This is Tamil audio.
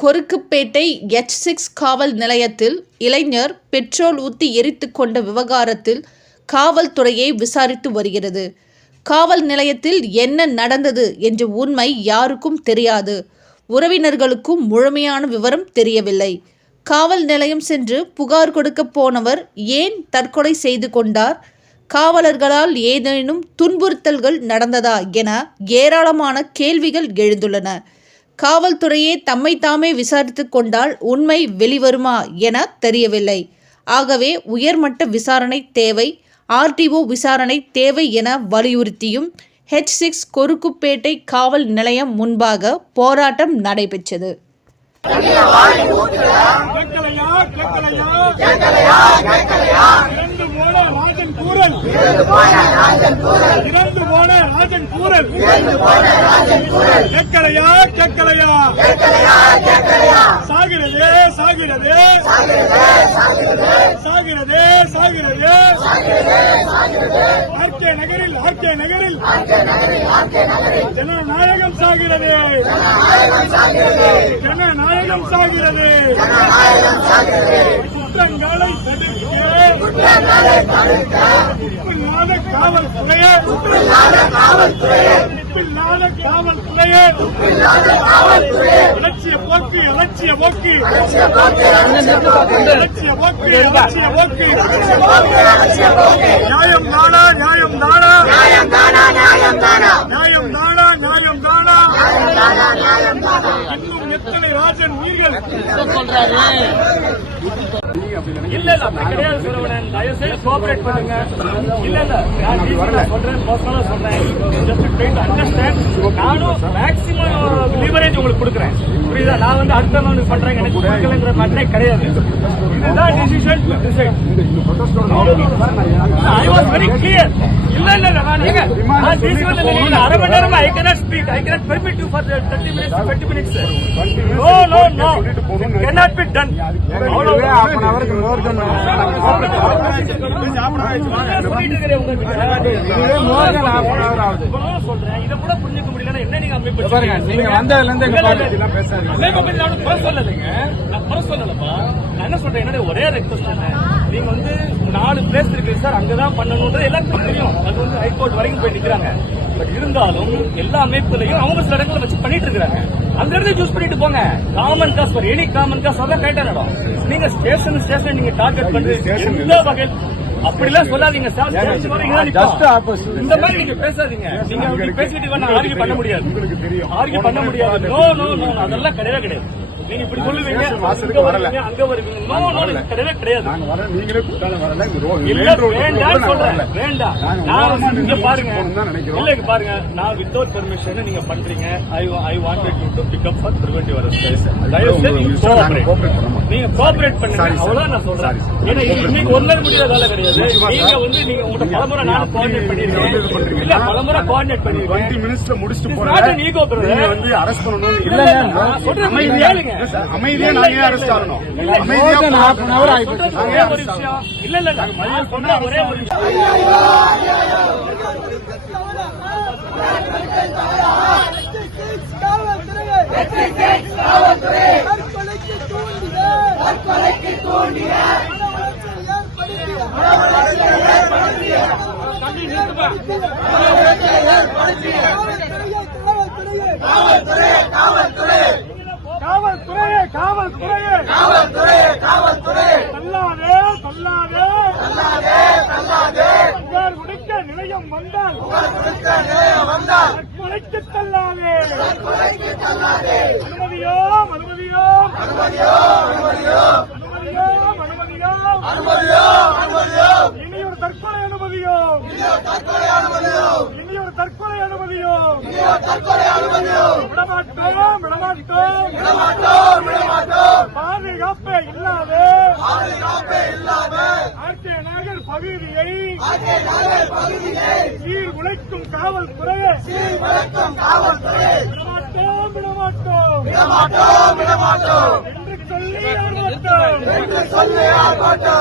கொருக்குப்பேட்டை H6 காவல் நிலையத்தில் இளைஞர் பெட்ரோல் ஊற்றி எரித்துக் கொண்ட விவகாரத்தில் காவல்துறையை விசாரித்து வருகிறது. காவல் நிலையத்தில் என்ன நடந்தது என்ற உண்மை யாருக்கும் தெரியாது. உறவினர்களுக்கும் முழுமையான விவரம் தெரியவில்லை. காவல் நிலையம் சென்று புகார் கொடுக்க போனவர் ஏன் தற்கொலை செய்து கொண்டார்? காவலர்களால் ஏதேனும் துன்புறுத்தல்கள் நடந்ததா என ஏராளமான கேள்விகள் எழுந்துள்ளன. காவல்துறையே தம்மை தாமே விசாரித்து கொண்டால் உண்மை வெளிவருமா என தெரியவில்லை. ஆகவே உயர்மட்ட விசாரணை தேவை, RTO விசாரணை தேவை என வலியுறுத்தியும் H6 கொருக்குப்பேட்டை காவல் நிலையம் முன்பாக போராட்டம் நடைபெற்றது. ஜனநாயகம் சாகிறது, ஜனநாயகம் சாகிறது. குற்றங்களை காவல்துறையே, அலட்சிய போக்கு, அலட்சிய போக்கு, அலட்சிய போக்கு, அலட்சிய போக்கு. நியாயம் தானா, நியாயம் தானா, நியாயம் தானா, நியாயம் தானா, நியாயம் தானா, நியாயம் தானா. இன்னும் எத்தனை ராஜன் உயிர்கள் இல்ல கிடையாது. சொல்றேன், தயவுசெய்து கோஆபரேட் பண்ணுங்க. இல்ல நான் சொல்றேன், பர்சனலா சொல்றேன். Just try to understand. நானும் மேக்ஸிமம் லிவரேஜ் உங்களுக்கு கொடுக்குறேன், புரியுதா? நான் வந்து அடுத்தவங்க பண்றேன் எனக்கு கொடுக்கலங்கிற மாதிரியே கிடையாது. இதுதான் decision. I was very clear. இல்ல அரை மணி நேரம் I cannot speak, I cannot permit you for 30 minutes 20 minutes. No no no, cannot be done. சொல்றேன், இதை கூட புரிஞ்சுக்க முடியல. என்ன நீங்க நீங்க வந்ததுல இருந்து சொல்லலப்பா. நான் என்ன சொல்றேன், என்னோட ஒரே ரெக்வஸ்ட் என்ன, நீங்க வந்து 4 பிளேஸ் இருக்கு சார், அங்கதான் பண்ணணும்ன்றது எல்லாருக்கும் தெரியும். அது வந்து ஹைகோர்ட் வரைக்கும் போய் நிக்கிறாங்க. பட் இருந்தாலும் எல்லா அமைப்புலையும் அவங்க சில இடங்களை வச்சு பண்ணிட்டு இருக்காங்க. அந்த இடத்துல சூஸ் பண்ணிட்டு போங்க. Common cause for any common cos அதான் கரெக்டா நடம். நீங்க ஸ்டேஷன் நீங்க டார்கெட் பண்றீங்க எந்த வகையில் அப்படிலாம் சொல்லாதீங்க சார். இந்த மாதிரி நீங்க பேசாதீங்க. நீங்க பேசிட்டு ஆர்கியூ பண்ண முடியாது, ஆர்கியூ பண்ண முடியாது. நோ நோ நோ, அதெல்லாம் கிடையவே கிடையாது. நீங்க இப்படி சொல்லுவீங்க, அங்க வருவீங்க. நோ நோ, கிடையவே கிடையாது. வேண்டாம் சொல்றேன், வேண்டாம். நான் இங்க பாருங்க, இல்ல இங்க பாருங்க, நான் வித்தவுட் பெர்மிஷன் நீங்க பண்றீங்க. I wanted you to pick up for preventive arrest. நீங்க கோஆபரேட் பண்ணுங்க, அவ்வளவுதான் நான் சொல்றேன். ஏன்னா இன்னைக்கு ஒரு நாள் முடியாத வேலை கிடையாது. நீங்க வந்து நீங்க உங்கள்கிட்ட பலமுறை நான் கோஆர்டினேட் பண்ணிருக்கேன். இல்ல பலமுறை கோஆர்டினேட் பண்ணிருக்கேன். 20 minutes முடிச்சுட்டு போறேன். நீங்க வந்து அரெஸ்ட் பண்ணணும். இல்ல சொல்றேன், கேளுங்க. அமைதியா நாங்க அரெஸ்ட் ஆகணும். அமைதியா 1/2 hour ஆயிடுச்சு. ஒரு விஷயம் இல்ல இல்ல, நான் சொன்ன ஒரே ஒரு விஷயம். காவல்துறையே, காவல்துறையே, காவல்துறையே, காவல்துறையே, தள்ளாதே, தள்ளாதே, தள்ளாதே, தள்ளாதே. புகார் கொடுக்க நிலையம் வந்தால், புகார் கொடுக்க நிலையம் வந்தால் தற்கொலைக்கு தள்ளாதே, தற்கொலைக்கு தள்ளாதே. அனுமதியோ, அனுமதியோ, அனுமதியோ, அனுமதியோ, அனுமதியோ, அனுமதியோ, அனுமதியோ, அனுமதியோ. இனி ஒரு தற்கொலை அனுமதியோ, இனி ஒரு தற்கொலை அனுமதியோ, இனி ஒரு தற்கொலை அனுமதியோ, இனி ஒரு தற்கொலை அனுமதியோ. விடமாட்டோம், விடமாட்டோம், விடமாட்டோம், விடமாட்டோம். பாதுகாப்பே இல்லாதே, பாதுகாப்பே இல்லாதே RK நகர் பகுதியை, RK நகர் பகுதியை சீர்குலைக்கும் காவல்துறையே, சீர்குலைக்கும் காவல்துறையே. விடமாட்டோம், விடமாட்டோம், விடமாட்டோம், விடமாட்டோம் என்று சொல்லி ஆர்ப்பாட்டம், என்று சொல்லி ஆர்ப்பாட்டம்.